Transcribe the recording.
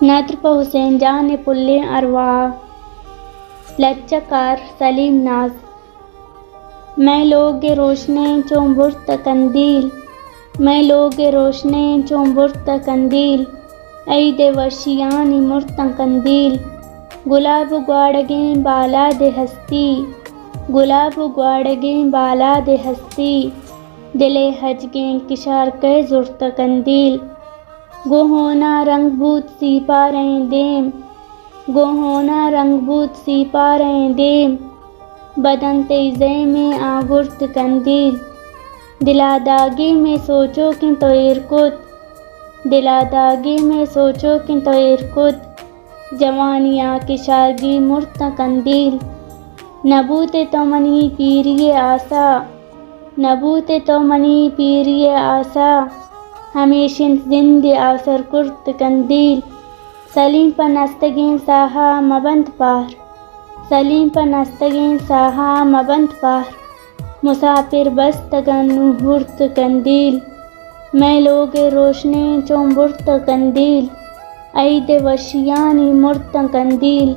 नत्र प हुसैन जान पुल्ले अरवा लच्चकार सलीम नाज। मैं लोग रोशने चोंबुर्त कंदील, मैं लोग रोशने चोंबुर्त कंदील, ऐ दे वशियानी मुर्त कंदील। गुलाब ग्वाड़गे बाला दे हस्ती, गुलाब ग्वाड़गे बाला दे हस्ती, दिले हजगे किशार के जुर्त कंदील। गोहोना रंग बूत सी पारें देम, गोहोना रंग बूत सी पारें देम, बदन तेज़े में आगुर्त कंदील। दिलादागी में सोचो कि तो इरकुत, दिलादागी में सोचो कि तो इरकुत, जवानिया की शारगी मुर्त कंदील। नबूते तो मनी पीरिये आशा, नबूते तो मनी पीरिये आशा, हमेशिन जिंदे आसर कुर्त कंदील। सलीम पर नस्तगीन साहा मबंद पार, सलीम पर नस्तगीन साहा मबंद पार, मुसाफिर बस्तगन हुर्त कंदील। मैं लोग रोशने चोंबुर्त कंदील, ऐ दे वशियानी मुर्त कंदील।